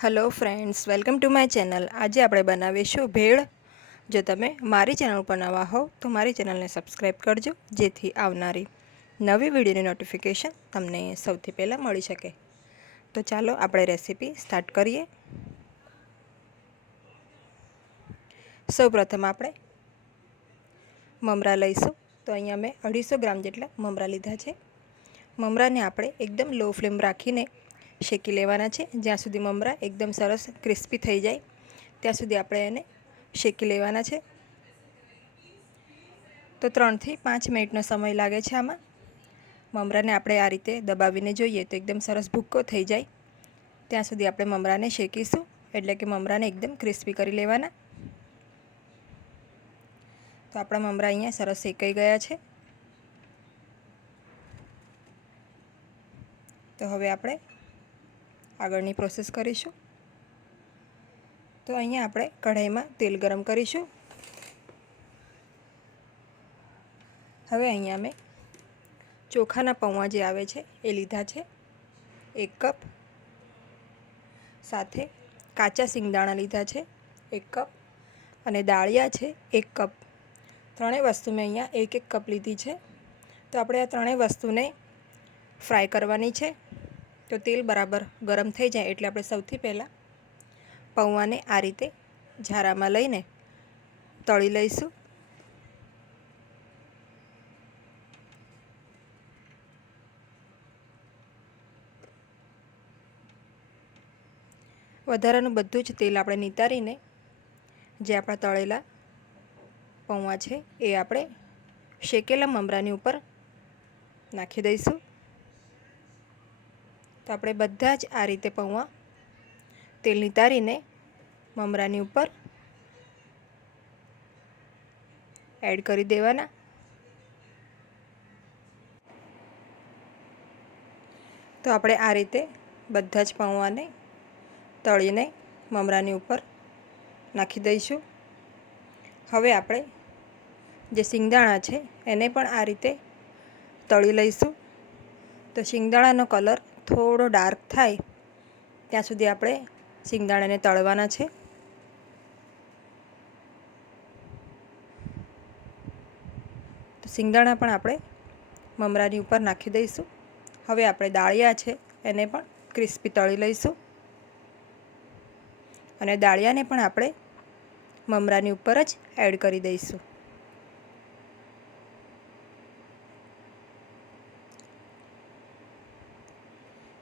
Hello friends, welcome to my channel. આજે આપણે બનાવીશું ભેળ. જો તમે મારી ચેનલ પર નવા હોવ તો મારી ચેનલને સબસ્ક્રાઈબ કરજો, જેથી આવનારી નવી વિડીયોની નોટિફિકેશન તમને સૌથી પહેલાં મળી શકે. તો ચાલો આપણે રેસીપી સ્ટાર્ટ કરીએ. સૌપ્રથમ આપણે મમરા લઈશું. તો અહીંયા મેં 250 ગ્રામ જેટલા મમરા લીધા છે. મમરાને આપણે એકદમ લો ફ્લેમ રાખીને શેકી લેવાના છે. જ્યાં સુધી મમરા એકદમ સરસ ક્રિસ્પી થઈ જાય ત્યાં સુધી આપણે એને શેકી લેવાના છે. તો 3 થી 5 મિનિટનો સમય લાગે છે આમાં. મમરાને આપણે આ રીતે દબાવીને જોઈએ તો એકદમ સરસ ભૂક્કો થઈ જાય ત્યાં સુધી આપણે મમરાને શેકીશું, એટલે કે મમરાને એકદમ ક્રિસ્પી કરી લેવાના. તો આપણા મમરા અહીંયા સરસ શેકાઈ ગયા છે. તો હવે આપણે આગળની પ્રોસેસ કરીશું. તો અહીંયા આપણે કઢાઈમાં તેલ ગરમ કરીશું. હવે અહીંયા મેં ચોખાના પૌવા જે આવે છે એ લીધા છે 1 કપ. સાથે કાચા સિંગદાણા લીધા છે 1 કપ અને દાળિયા છે 1 કપ. ત્રણેય વસ્તુ મેં અહીંયા 1-1 કપ લીધી છે. તો આપણે આ ત્રણેય વસ્તુને ફ્રાય કરવાની છે. તો તેલ બરાબર ગરમ થઈ જાય એટલે આપણે સૌથી પહેલાં પૌવાને આ રીતે ઝારામાં લઈને તળી લઈશું. વધારાનું બધું જ તેલ આપણે નિતારીને જે આપણા તળેલા પૌવા છે એ આપણે શેકેલા મમરાની ઉપર નાખી દઈશું. તો આપણે બધા જ આ રીતે પૌવા તેલ નિતારીને મમરાની ઉપર એડ કરી દેવાના. તો આપણે આ રીતે બધા જ પૌવાને તળીને મમરાની ઉપર નાખી દઈશું. હવે આપણે જે સિંગદાણા છે એને પણ આ રીતે તળી લઈશું. તો સિંગદાણાનો કલર થોડો ડાર્ક થાય ત્યાં સુધી આપણે સિંગદાણાને તળવાના છે. તો સિંગદાણા પણ આપણે મમરાની ઉપર નાખી દઈશું. હવે આપણે દાળિયા છે એને પણ ક્રિસ્પી તળી લઈશું અને દાળિયાને પણ આપણે મમરાની ઉપર જ એડ કરી દઈશું.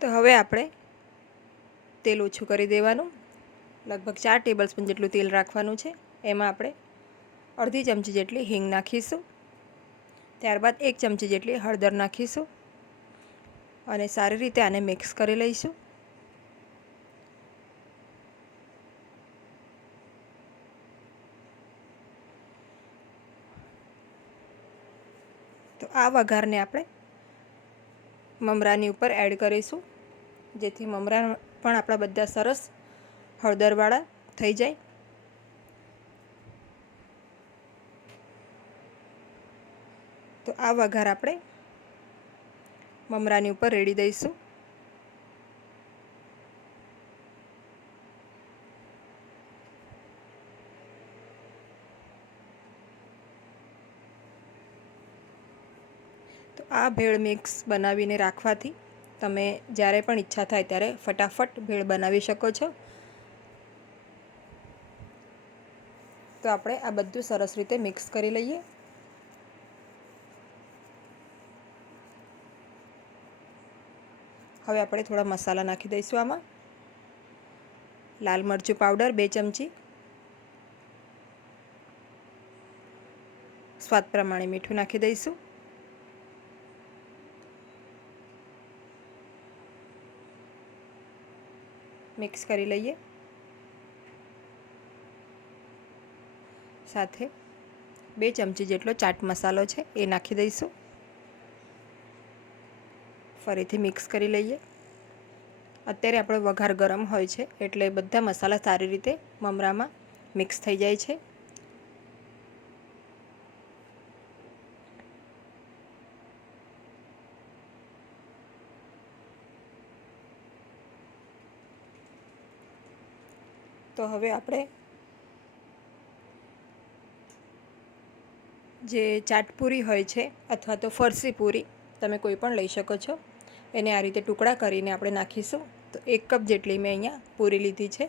તો હવે આપણે તેલ ઓછું કરી દેવાનું. લગભગ 4 ટેબલસ્પૂન જેટલું તેલ રાખવાનું છે. એમાં આપણે અડધી ચમચી જેટલી હિંગ નાખીશું. ત્યારબાદ 1 ચમચી જેટલી હળદર નાખીશું અને સારી રીતે આને મિક્સ કરી લઈશું. તો આ વઘારને આપણે મમરાની ઉપર એડ કરીશું, જેથી મમરા પણ આપણા બધા સરસ હળદરવાળા થઈ જાય. તો આ વઘાર આપણે મમરાની ઉપર રેડી દઈશું. તો આ ભેળ મિક્સ બનાવીને રાખવાથી તમે જ્યારે પણ ઈચ્છા થાય ત્યારે ફટાફટ ભેળ બનાવી શકો છો. તો આપણે આ બધું સરસ રીતે મિક્સ કરી લઈએ. હવે આપણે થોડા મસાલા નાખી દઈશું આમાં. લાલ મરચું પાવડર 2 ચમચી, સ્વાદ પ્રમાણે મીઠું નાખી દઈશું. મિક્સ કરી લઈએ. સાથે 2 ચમચી જેટલો ચાટ મસાલો છે એ નાખી દઈશું. ફરીથી મિક્સ કરી લઈએ. અત્યારે આપણો વઘાર ગરમ હોય છે એટલે બધા મસાલા સારી રીતે મમરામાં મિક્સ થઈ જાય છે. તો હવે આપણે જે ચાટપુરી હોય છે અથવા તો ફરસી પૂરી તમે કોઈ પણ લઈ શકો છો, એને આ રીતે ટુકડા કરીને આપણે નાખીશું. તો 1 કપ જેટલી મેં અહીંયા પૂરી લીધી છે.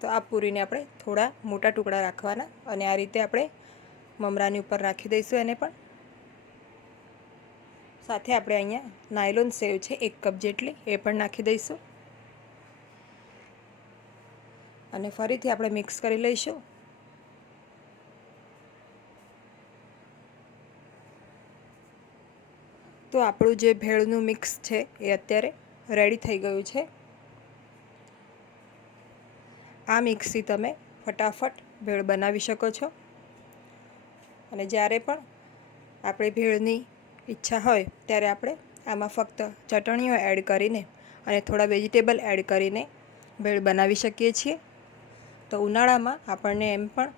તો આ પૂરીને આપણે થોડા મોટા ટુકડા રાખવાના અને આ રીતે આપણે મમરાની ઉપર રાખી દઈશું એને પણ. સાથે આપણે અહીંયા નાયલોન સેવ છે 1 કપ જેટલી, એ પણ નાખી દઈશું અને ફરીથી આપણે મિક્સ કરી લઈશું. તો આપણું જે ભેળનું મિક્સ છે એ અત્યારે રેડી થઈ ગયું છે. આ મિક્સથી તમે ફટાફટ ભેળ બનાવી શકો છો અને જ્યારે પણ આપણે ભેળની ઈચ્છા હોય ત્યારે આપણે આમાં ફક્ત ચટણીઓ એડ કરીને અને થોડા વેજીટેબલ એડ કરીને ભેળ બનાવી શકીએ છીએ. તો ઉનાળામાં આપણને એમ પણ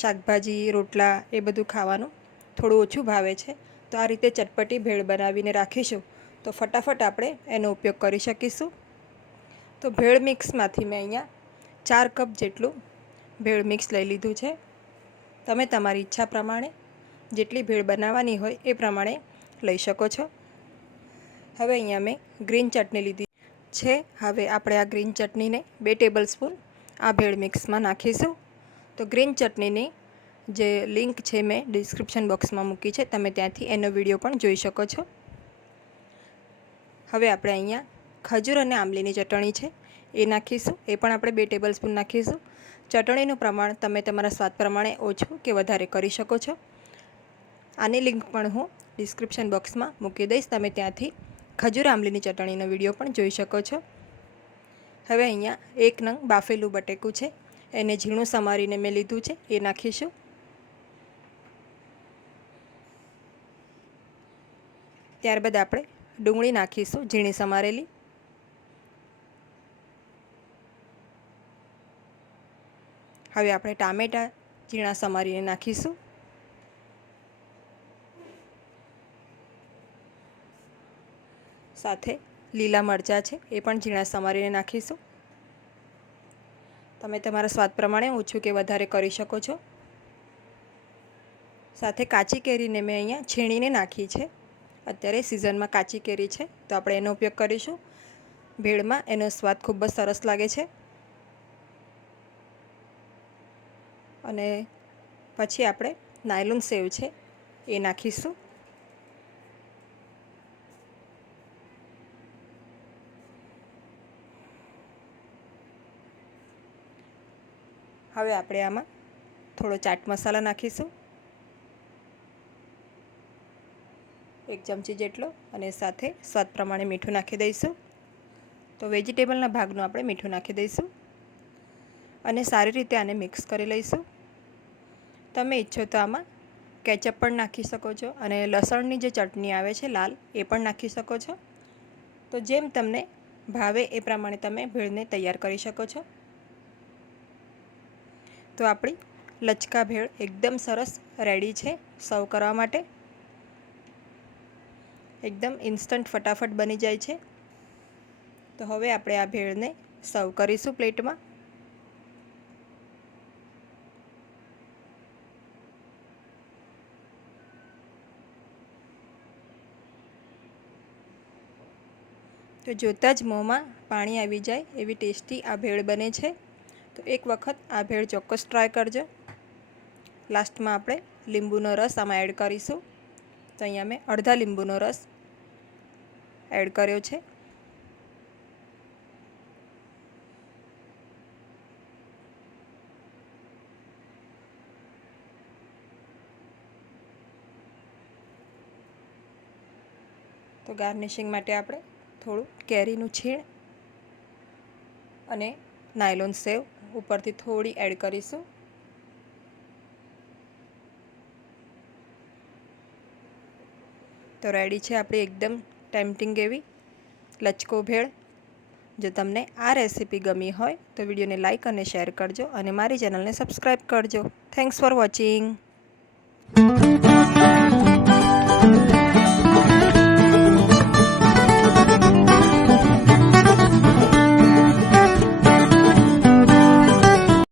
શાકભાજી, રોટલા એ બધું ખાવાનું થોડું ઓછું ભાવે છે. તો આ રીતે ચટપટી ભેળ બનાવીને રાખીશું તો ફટાફટ આપણે એનો ઉપયોગ કરી શકીશું. તો ભેળ મિક્સમાંથી મેં અહીંયા 4 કપ જેટલું ભેળ મિક્સ લઈ લીધું છે. તમે તમારી ઈચ્છા પ્રમાણે જેટલી ભેળ બનાવવાની હોય એ પ્રમાણે લઈ શકો છો. હવે અહીંયા મેં ગ્રીન ચટણી લીધી છે. હવે આપણે આ ગ્રીન ચટણીને 2 ટેબલ સ્પૂન આ ભેળ મિક્સમાં નાખીશું. તો ગ્રીન ચટણીની જે લિંક છે મેં ડિસ્ક્રિપ્શન બોક્સમાં મૂકી છે, તમે ત્યાંથી એનો વિડીયો પણ જોઈ શકો છો. હવે આપણે અહીંયા ખજૂર અને આંબલીની ચટણી છે એ નાખીશું. એ પણ આપણે 2 ટેબલ સ્પૂન નાખીશું. ચટણીનું પ્રમાણ તમે તમારા સ્વાદ પ્રમાણે ઓછું કે વધારે કરી શકો છો. આની લિંક પણ હું ડિસ્ક્રિપ્શન બોક્સમાં મૂકી દઈશ, તમે ત્યાંથી ખજૂર આંબલીની ચટણીનો વિડીયો પણ જોઈ શકો છો. હવે અહીંયા 1 નંગ બાફેલું બટેકું છે, એને ઝીણું સમારીને મેં લીધું છે, એ નાખીશું. ત્યારબાદ આપણે ડુંગળી નાખીશું ઝીણી સમારેલી. હવે આપણે ટામેટાં ઝીણા સમારીને નાખીશું. સાથે લીલા મરચાં છે એ પણ ઝીણા સમારીને નાખીશું. તમે તમારા સ્વાદ પ્રમાણે ઓછું કે વધારે કરી શકો છો. સાથે કાચી કેરીને મેં અહીંયા છીણીને નાખી છે. અત્યારે સિઝનમાં કાચી કેરી છે તો આપણે એનો ઉપયોગ કરીશું. ભેળમાં એનો સ્વાદ ખૂબ જ સરસ લાગે છે. અને પછી આપણે નાયલોન સેવ છે એ નાખીશું. હવે આપણે આમાં થોડો ચાટ મસાલા નાખીશું, 1 ચમચી જેટલો, અને સાથે સ્વાદ પ્રમાણે મીઠું નાખી દઈશું. તો વેજીટેબલના ભાગનું આપણે મીઠું નાખી દઈશું અને સારી રીતે આને મિક્સ કરી લઈશું. તમે ઈચ્છો તો આમાં કેચઅપ પણ નાખી શકો છો અને લસણની જે ચટણી આવે છે લાલ, એ પણ નાખી શકો છો. તો જેમ તમને ભાવે એ પ્રમાણે તમે ભેળને તૈયાર કરી શકો છો. તો આપણી લચકા ભેળ એકદમ સરસ રેડી છે સર્વ કરવા માટે. એકદમ ઇન્સ્ટન્ટ ફટાફટ બની જાય છે. તો હવે આપણે આ ભેળને સર્વ કરીશું પ્લેટમાં. તો જોતાં જ મોંમાં પાણી આવી જાય એવી ટેસ્ટી આ ભેળ બને છે. તો એક વખત આ ભેળ ચોક્કસ ટ્રાય કરજો. લાસ્ટમાં આપણે લીંબુનો રસ આમાં એડ કરીશું. તો અહીંયા મેં અડધા લીંબુનો રસ એડ કર્યો છે. તો ગાર્નિશિંગ માટે આપણે થોડું કેરીનું છીણ અને નાયલોન સેવ ઉપરથી થોડી એડ કરીશું. તો રેડી છે આપણી એકદમ ટેમ્પટિંગ એવી લચકો ભેળ. જો તમને આ રેસીપી ગમી હોય તો વિડીયોને લાઇક અને શેર કરજો અને મારી ચેનલને સબસ્ક્રાઈબ કરજો. Thanks for watching.